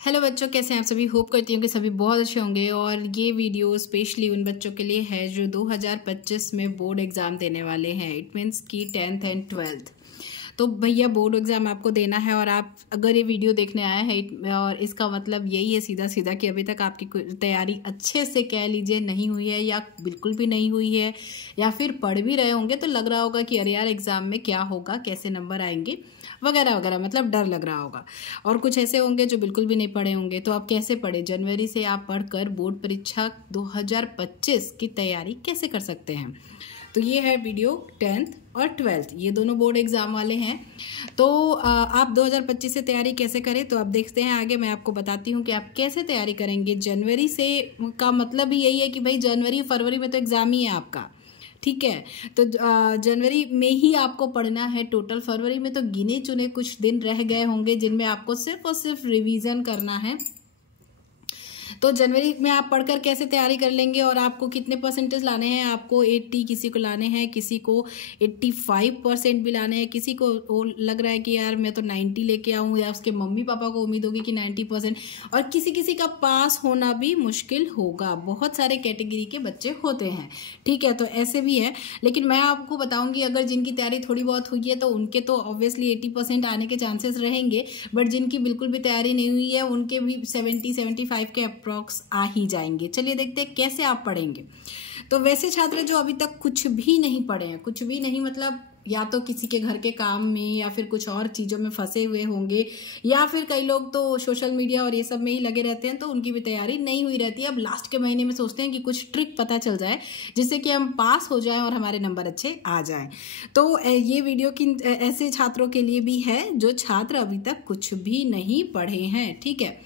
Hello बच्चों, कैसे हैं आप सभी। होप करती हूँ कि सभी बहुत अच्छे होंगे। और ये वीडियो स्पेशली उन बच्चों के लिए है जो 2025 में बोर्ड एग्ज़ाम देने वाले हैं। इट मीन्स कि 10th एंड 12th। तो भैया बोर्ड एग्ज़ाम आपको देना है और आप अगर ये वीडियो देखने आए हैं और इसका मतलब यही है सीधा सीधा कि अभी तक आपकी तैयारी अच्छे से कह लीजिए नहीं हुई है या बिल्कुल भी नहीं हुई है, या फिर पढ़ भी रहे होंगे तो लग रहा होगा कि अरे यार एग्ज़ाम में क्या होगा, कैसे नंबर आएंगे वगैरह वगैरह, मतलब डर लग रहा होगा। और कुछ ऐसे होंगे जो बिल्कुल भी नहीं पढ़े होंगे। तो आप कैसे पढ़े, जनवरी से आप पढ़कर बोर्ड परीक्षा 2025 की तैयारी कैसे कर सकते हैं। तो ये है वीडियो 10th और 12th, ये दोनों बोर्ड एग्ज़ाम वाले हैं। तो आप 2025 से तैयारी कैसे करें, तो आप देखते हैं आगे। मैं आपको बताती हूँ कि आप कैसे तैयारी करेंगे। जनवरी से का मतलब ही यही है कि भाई जनवरी फरवरी में तो एग्ज़ाम ही है आपका, ठीक है। तो जनवरी में ही आपको पढ़ना है टोटल। फरवरी में तो गिने चुने कुछ दिन रह गए होंगे जिनमें आपको सिर्फ और सिर्फ रिवीजन करना है। तो जनवरी में आप पढ़कर कैसे तैयारी कर लेंगे और आपको कितने परसेंटेज लाने हैं। आपको 80 किसी को लाने हैं, किसी को 85% भी लाने हैं, किसी को वो लग रहा है कि यार मैं तो 90 लेके आऊँ, या उसके मम्मी पापा को उम्मीद होगी कि 90%, और किसी किसी का पास होना भी मुश्किल होगा। बहुत सारे कैटेगरी के बच्चे होते हैं, ठीक है। तो ऐसे भी है, लेकिन मैं आपको बताऊंगी अगर जिनकी तैयारी थोड़ी बहुत हुई है तो उनके तो ऑब्वियसली 80% आने के चांसेस रहेंगे, बट जिनकी बिल्कुल भी तैयारी नहीं हुई है उनके भी 70-75 के अप्रॉक्स आ ही जाएंगे। चलिए देखते हैं कैसे आप पढ़ेंगे। तो वैसे छात्र जो अभी तक कुछ भी नहीं पढ़े हैं, कुछ भी नहीं मतलब या तो किसी के घर के काम में या फिर कुछ और चीज़ों में फंसे हुए होंगे, या फिर कई लोग तो सोशल मीडिया और ये सब में ही लगे रहते हैं, तो उनकी भी तैयारी नहीं हुई रहती है। अब लास्ट के महीने में सोचते हैं कि कुछ ट्रिक पता चल जाए जिससे कि हम पास हो जाएं और हमारे नंबर अच्छे आ जाएं। तो ये वीडियो किन ऐसे छात्रों के लिए भी है जो छात्र अभी तक कुछ भी नहीं पढ़े हैं, ठीक है।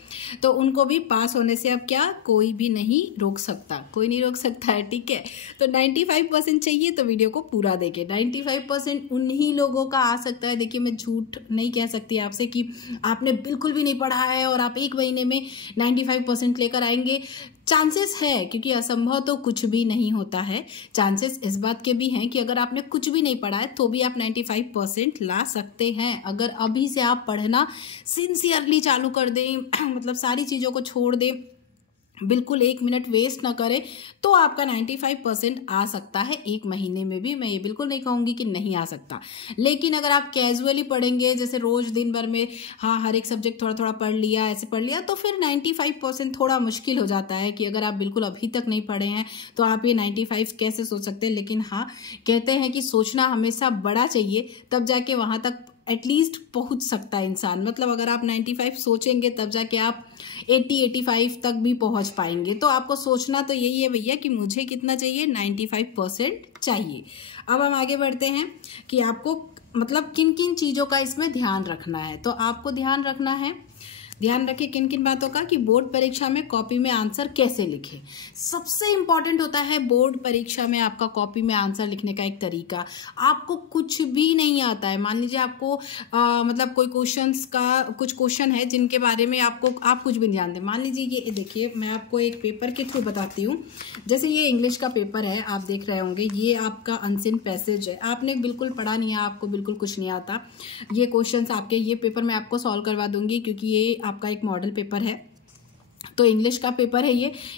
तो उनको भी पास होने से अब क्या कोई भी नहीं रोक सकता, कोई नहीं रोक सकता है, ठीक है। तो 95% चाहिए तो वीडियो को पूरा देखें। 95% उन्हीं लोगों का आ सकता है। देखिए मैं झूठ नहीं कह सकती आपसे कि आपने बिल्कुल भी नहीं पढ़ा है और आप एक महीने में 95% लेकर आएंगे। चांसेस है, क्योंकि असंभव तो कुछ भी नहीं होता है। चांसेस इस बात के भी हैं कि अगर आपने कुछ भी नहीं पढ़ा है तो भी आप 95% ला सकते हैं। अगर अभी से आप पढ़ना सिंसियरली चालू कर दें, मतलब सारी चीज़ों को छोड़ दें, बिल्कुल एक मिनट वेस्ट ना करें, तो आपका 95% आ सकता है एक महीने में भी। मैं ये बिल्कुल नहीं कहूँगी कि नहीं आ सकता, लेकिन अगर आप कैजुअली पढ़ेंगे, जैसे रोज दिन भर में हाँ हर एक सब्जेक्ट थोड़ा थोड़ा पढ़ लिया, ऐसे पढ़ लिया, तो फिर 95% थोड़ा मुश्किल हो जाता है। कि अगर आप बिल्कुल अभी तक नहीं पढ़े हैं तो आप ये 95 कैसे सोच सकते हैं। लेकिन हाँ, कहते हैं कि सोचना हमेशा बड़ा चाहिए, तब जाके वहाँ तक एटलीस्ट पहुंच सकता है इंसान। मतलब अगर आप 95 सोचेंगे तब जाके आप 80-85 तक भी पहुंच पाएंगे। तो आपको सोचना तो यही है भैया कि मुझे कितना चाहिए, 95% चाहिए। अब हम आगे बढ़ते हैं कि आपको मतलब किन किन चीज़ों का इसमें ध्यान रखना है। तो आपको ध्यान रखना है, ध्यान रखिए किन किन बातों का, कि बोर्ड परीक्षा में कॉपी में आंसर कैसे लिखें। सबसे इंपॉर्टेंट होता है बोर्ड परीक्षा में आपका कॉपी में आंसर लिखने का एक तरीका। आपको कुछ भी नहीं आता है, मान लीजिए आपको मतलब कोई क्वेश्चंस का कुछ क्वेश्चन है जिनके बारे में आप कुछ भी नहीं जानते। मान लीजिए ये देखिए, मैं आपको एक पेपर के थ्रू बताती हूँ। जैसे ये इंग्लिश का पेपर है, आप देख रहे होंगे, ये आपका अनसीन पैसेज है, आपने बिल्कुल पढ़ा नहीं है, आपको बिल्कुल कुछ नहीं आता। ये क्वेश्चंस आपके, ये पेपर मैं आपको सॉल्व करवा दूंगी क्योंकि ये आपका एक मॉडल पेपर है। तो इंग्लिश का पेपर है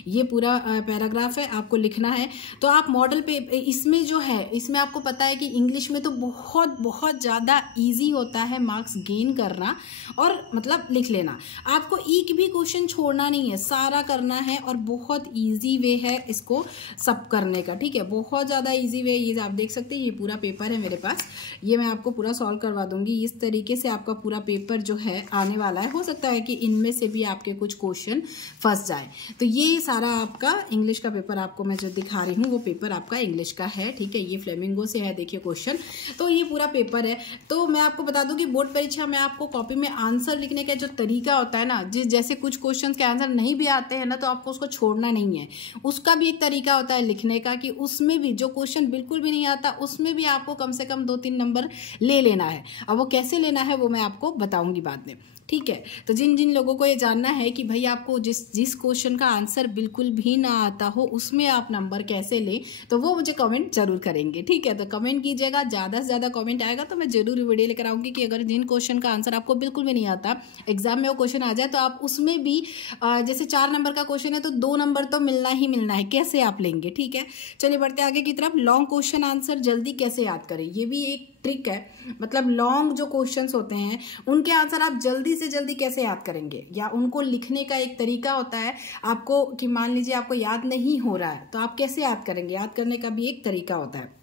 ये पूरा पैराग्राफ है, आपको लिखना है। तो आप मॉडल पे इसमें जो है, इसमें आपको पता है कि इंग्लिश में तो बहुत बहुत ज़्यादा इजी होता है मार्क्स गेन करना और मतलब लिख लेना। आपको एक भी क्वेश्चन छोड़ना नहीं है, सारा करना है, और बहुत इजी वे है इसको सब करने का, ठीक है। बहुत ज़्यादा इजी वे, ये आप देख सकते हैं, ये पूरा पेपर है मेरे पास, ये मैं आपको पूरा सॉल्व करवा दूंगी। इस तरीके से आपका पूरा पेपर जो है आने वाला है। हो सकता है कि इनमें से भी आपके कुछ क्वेश्चन फंस जाए। तो ये सारा आपका इंग्लिश का पेपर आपको मैं जो दिखा रही हूँ वो पेपर आपका इंग्लिश का है, ठीक है। ये फ्लेमिंगो से है, देखिए क्वेश्चन। तो ये पूरा पेपर है। तो मैं आपको बता दूं कि बोर्ड परीक्षा में आपको कॉपी में आंसर लिखने का जो तरीका होता है ना, जैसे कुछ क्वेश्चन के आंसर नहीं भी आते हैं ना, तो आपको उसको छोड़ना नहीं है। उसका भी एक तरीका होता है लिखने का, कि उसमें भी जो क्वेश्चन बिल्कुल भी नहीं आता उसमें भी आपको कम से कम 2-3 नंबर ले लेना है। अब वो कैसे लेना है वो मैं आपको बताऊंगी बाद में, ठीक है। तो जिन जिन लोगों को ये जानना है कि भाई आपको जिस क्वेश्चन का आंसर बिल्कुल भी ना आता हो उसमें आप नंबर कैसे लें, तो वो मुझे कमेंट जरूर करेंगे, ठीक है। तो कमेंट कीजिएगा, ज़्यादा से ज़्यादा कमेंट आएगा तो मैं जरूर वीडियो लेकर आऊँगी कि अगर जिन क्वेश्चन का आंसर आपको बिल्कुल भी नहीं आता, एग्जाम में वो क्वेश्चन आ जाए तो आप उसमें भी जैसे 4 नंबर का क्वेश्चन है तो 2 नंबर तो मिलना ही मिलना है, कैसे आप लेंगे, ठीक है। चलिए बढ़ते आगे की तरफ। लॉन्ग क्वेश्चन आंसर जल्दी कैसे याद करें, ये भी एक ट्रिक है। मतलब लॉन्ग जो क्वेश्चंस होते हैं उनके आंसर आप जल्दी से जल्दी कैसे याद करेंगे, या उनको लिखने का एक तरीका होता है आपको, कि मान लीजिए आपको याद नहीं हो रहा है तो आप कैसे याद करेंगे, याद करने का भी एक तरीका होता है।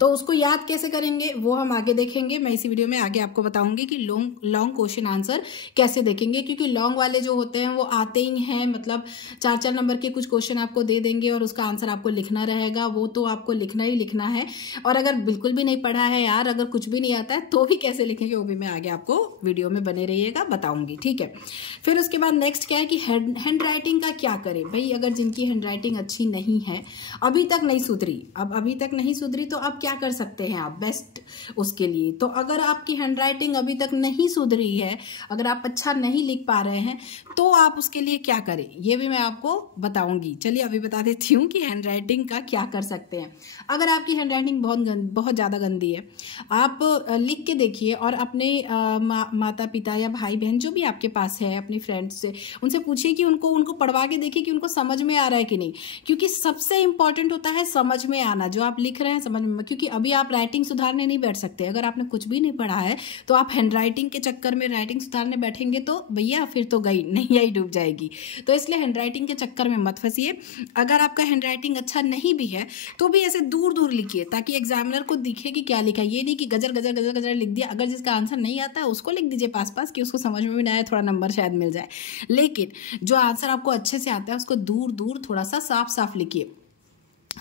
तो उसको याद कैसे करेंगे वो हम आगे देखेंगे। मैं इसी वीडियो में आगे आपको बताऊंगी कि लॉन्ग क्वेश्चन आंसर कैसे देखेंगे, क्योंकि लॉन्ग वाले जो होते हैं वो आते ही हैं, मतलब 4-4 नंबर के कुछ क्वेश्चन आपको दे देंगे और उसका आंसर आपको लिखना रहेगा, वो तो आपको लिखना ही लिखना है। और अगर बिल्कुल भी नहीं पढ़ा है यार, अगर कुछ भी नहीं आता है तो भी कैसे लिखेंगे वो भी मैं आगे आपको वीडियो में बने रहिएगा बताऊंगी, ठीक है। फिर उसके बाद नेक्स्ट क्या है कि हैंड राइटिंग का क्या करें भाई। अगर जिनकी हैंड राइटिंग अच्छी नहीं है, अभी तक नहीं सुधरी, अभी तक नहीं सुधरी, तो अब क्या कर सकते हैं आप बेस्ट उसके लिए। तो अगर आपकी हैंडराइटिंग अभी तक नहीं सुधरी है, अगर आप अच्छा नहीं लिख पा रहे हैं, तो आप उसके लिए क्या करें ये भी मैं आपको बताऊंगी। चलिए अभी बता देती हूँ कि हैंडराइटिंग का क्या कर सकते हैं। अगर आपकी हैंडराइटिंग बहुत ज़्यादा गंदी है, आप लिख के देखिए और अपने माता पिता या भाई बहन जो भी आपके पास है, अपनी फ्रेंड्स से उनसे पूछिए कि उनको पढ़वा के देखिए कि उनको समझ में आ रहा है कि नहीं, क्योंकि सबसे इंपॉर्टेंट होता है समझ में आना। जो आप लिख रहे हैं समझ में, क्योंकि अभी आप राइटिंग सुधारने नहीं बैठ सकते। अगर आपने कुछ भी नहीं पढ़ा है तो आप हैंड राइटिंग के चक्कर में राइटिंग सुधारने बैठेंगे तो भैया फिर तो गई नहीं, आई डूब जाएगी। तो इसलिए हैंड राइटिंग के चक्कर में मत फंसिए। अगर आपका हैंड राइटिंग अच्छा नहीं भी है तो भी ऐसे दूर दूर लिखिए, ताकि एग्जामिनर को दिखे कि क्या लिखा है। ये नहीं कि गजर गजर गजर गजर लिख दिया। अगर जिसका आंसर नहीं आता है उसको लिख दीजिए पास पास, कि उसको समझ में भी ना आए, थोड़ा नंबर शायद मिल जाए। लेकिन जो आंसर आपको अच्छे से आता है उसको दूर दूर थोड़ा सा साफ साफ लिखिए।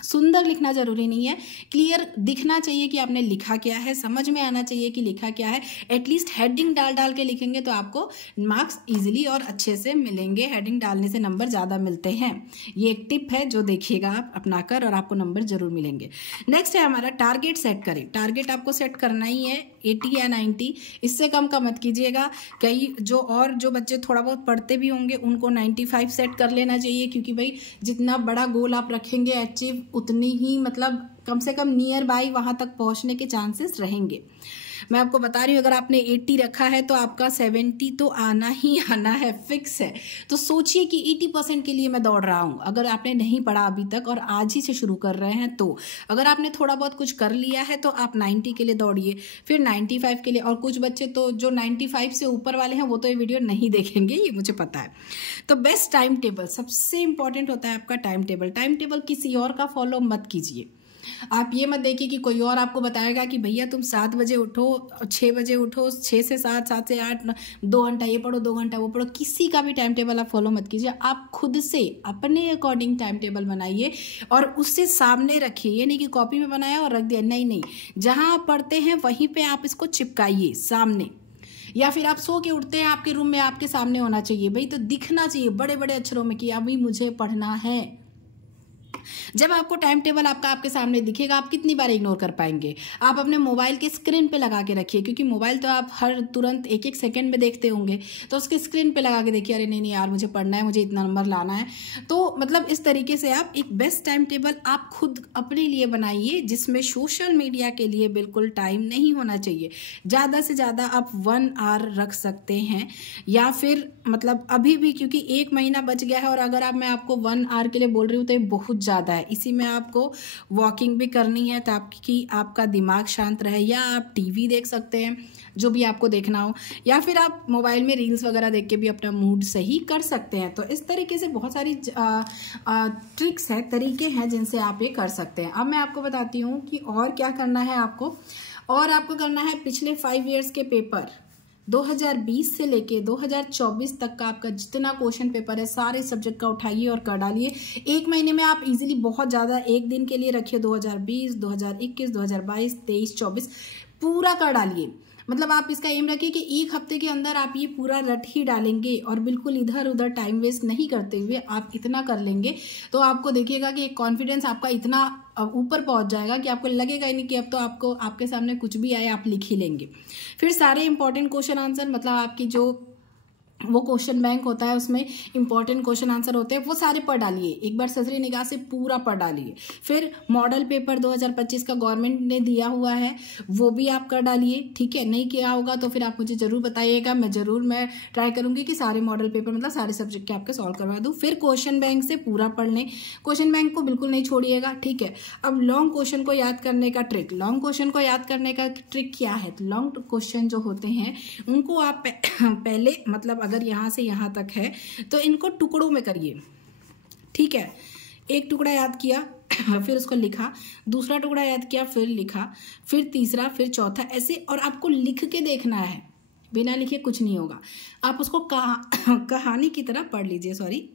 सुंदर लिखना जरूरी नहीं है, क्लियर दिखना चाहिए कि आपने लिखा क्या है, समझ में आना चाहिए कि लिखा क्या है। एटलीस्ट हेडिंग डाल के लिखेंगे तो आपको मार्क्स इजीली और अच्छे से मिलेंगे। हेडिंग डालने से नंबर ज़्यादा मिलते हैं। ये एक टिप है जो देखिएगा आप अपनाकर, और आपको नंबर जरूर मिलेंगे। नेक्स्ट है हमारा टारगेट सेट करें। टारगेट आपको सेट करना ही है 80 या 90, इससे कम का मत कीजिएगा। कई जो बच्चे थोड़ा बहुत पढ़ते भी होंगे उनको 95 सेट कर लेना चाहिए, क्योंकि भाई जितना बड़ा गोल आप रखेंगे अचीव, उतनी ही मतलब कम से कम नियर बाई वहां तक पहुंचने के चांसेस रहेंगे। मैं आपको बता रही हूँ, अगर आपने 80 रखा है तो आपका 70 तो आना ही आना है, फिक्स है। तो सोचिए कि 80% के लिए मैं दौड़ रहा हूँ। अगर आपने नहीं पढ़ा अभी तक और आज ही से शुरू कर रहे हैं, तो अगर आपने थोड़ा बहुत कुछ कर लिया है तो आप 90 के लिए दौड़िए, फिर 95 के लिए। और कुछ बच्चे तो जो 95 से ऊपर वाले हैं वो तो ये वीडियो नहीं देखेंगे, ये मुझे पता है। तो बेस्ट टाइम टेबल, सबसे इंपॉर्टेंट होता है आपका टाइम टेबल। टाइम टेबल किसी और का फॉलो मत कीजिए। आप ये मत देखिए कि कोई और आपको बताएगा कि भैया तुम 7 बजे उठो, 6 बजे उठो, 6 से 7, 7 से 8, 2 घंटा ये पढ़ो, 2 घंटा वो पढ़ो। किसी का भी टाइम टेबल आप फॉलो मत कीजिए। आप खुद से अपने अकॉर्डिंग टाइम टेबल बनाइए और उससे सामने रखिए। ये नहीं कि कॉपी में बनाया और रख दिया, नहीं। जहां आप पढ़ते हैं वहीं पे आप इसको चिपकाइए सामने, या फिर आप सो के उठते हैं आपके रूम में आपके सामने होना चाहिए भाई, तो दिखना चाहिए बड़े बड़े अक्षरों में कि अभी मुझे पढ़ना है। जब आपको टाइम टेबल आपके सामने दिखेगा, आप कितनी बार इग्नोर कर पाएंगे। आप अपने मोबाइल के स्क्रीन पे लगा के रखिए, क्योंकि मोबाइल तो आप हर तुरंत एक सेकंड में देखते होंगे, तो उसके स्क्रीन पे लगा के देखिए, अरे नहीं यार मुझे पढ़ना है, मुझे इतना नंबर लाना है। तो मतलब इस तरीके से आप एक बेस्ट टाइम टेबल आप खुद अपने लिए बनाइए, जिसमें सोशल मीडिया के लिए बिल्कुल टाइम नहीं होना चाहिए। ज़्यादा से ज़्यादा आप 1 आवर रख सकते हैं, या फिर मतलब अभी भी, क्योंकि 1 महीना बच गया है, और अगर मैं आपको 1 आवर के लिए बोल रही हूँ तो ये बहुत ज़्यादा है। इसी में आपको वॉकिंग भी करनी है ताकि आपका दिमाग शांत रहे, या आप टीवी देख सकते हैं जो भी आपको देखना हो, या फिर आप मोबाइल में रील्स वगैरह देख के भी अपना मूड सही कर सकते हैं। तो इस तरीके से बहुत सारी ट्रिक्स हैं, तरीके हैं जिनसे आप ये कर सकते हैं। अब मैं आपको बताती हूँ कि और क्या करना है आपको। और आपको करना है पिछले 5 ईयर्स के पेपर 2020 से लेके 2024 तक का आपका जितना क्वेश्चन पेपर है सारे सब्जेक्ट का उठाइए और कर डालिए। 1 महीने में आप इजीली बहुत ज़्यादा, एक दिन के लिए रखिए 2020, 2021, 2022, 23, 24 पूरा कर डालिए। मतलब आप इसका एम रखिए कि 1 हफ्ते के अंदर आप ये पूरा रट ही डालेंगे, और बिल्कुल इधर उधर टाइम वेस्ट नहीं करते हुए आप इतना कर लेंगे, तो आपको देखिएगा कि एक कॉन्फिडेंस आपका इतना ऊपर पहुंच जाएगा कि आपको लगेगा ही नहीं कि अब तो आपको आपके सामने कुछ भी आए आप लिख ही लेंगे। फिर सारे इंपॉर्टेंट क्वेश्चन आंसर, मतलब आपकी जो वो क्वेश्चन बैंक होता है, उसमें इंपॉर्टेंट क्वेश्चन आंसर होते हैं, वो सारे पढ़ डालिए, एक बार सजरी निगाह से पूरा पढ़ डालिए। फिर मॉडल पेपर 2025 का गवर्नमेंट ने दिया हुआ है, वो भी आप कर डालिए, ठीक है। नहीं किया होगा तो फिर आप मुझे जरूर बताइएगा, मैं ट्राई करूंगी कि सारे मॉडल पेपर मतलब सारे सब्जेक्ट के आपके सॉल्व करवा दूँ। फिर क्वेश्चन बैंक से पूरा पढ़ लें, क्वेश्चन बैंक को बिल्कुल नहीं छोड़िएगा, ठीक है। अब लॉन्ग क्वेश्चन को याद करने का ट्रिक, लॉन्ग क्वेश्चन को याद करने का ट्रिक क्या है? तो लॉन्ग क्वेश्चन जो होते हैं उनको आप पहले मतलब अगर यहाँ से यहाँ तक है तो इनको टुकड़ों में करिए, ठीक है। एक टुकड़ा याद किया फिर उसको लिखा, दूसरा टुकड़ा याद किया फिर लिखा, फिर तीसरा, फिर चौथा, ऐसे। और आपको लिख के देखना है, बिना लिखे कुछ नहीं होगा। आप उसको कहानी की तरह पढ़ लीजिए, सॉरी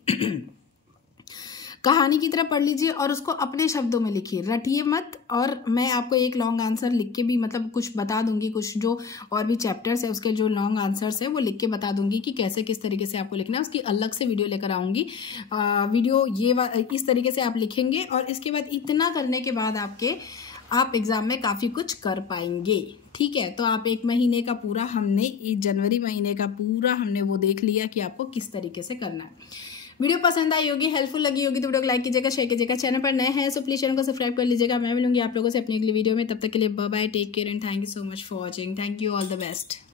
कहानी की तरह पढ़ लीजिए और उसको अपने शब्दों में लिखिए, रटिए मत। और मैं आपको एक लॉन्ग आंसर लिख के भी मतलब कुछ बता दूंगी, कुछ जो और भी चैप्टर्स है उसके जो लॉन्ग आंसर्स है वो लिख के बता दूंगी कि कैसे किस तरीके से आपको लिखना है, उसकी अलग से वीडियो लेकर आऊँगी। वीडियो इस तरीके से आप लिखेंगे और इसके बाद इतना करने के बाद आप एग्ज़ाम में काफ़ी कुछ कर पाएंगे, ठीक है। तो आप एक महीने का पूरा जनवरी महीने का पूरा हमने वो देख लिया कि आपको किस तरीके से करना है। वीडियो पसंद आई होगी, हेल्पफुल लगी होगी तो वीडियो को लाइक कीजिएगा, शेयर कीजिएगा। चैनल पर नए हैं सो प्लीज चैनल को सब्सक्राइब कर लीजिएगा। मैं मिलूंगी आप लोगों से अपनी अगली वीडियो में, तब तक के लिए bye bye, take care and thank you so much for watching. Thank you, all the best.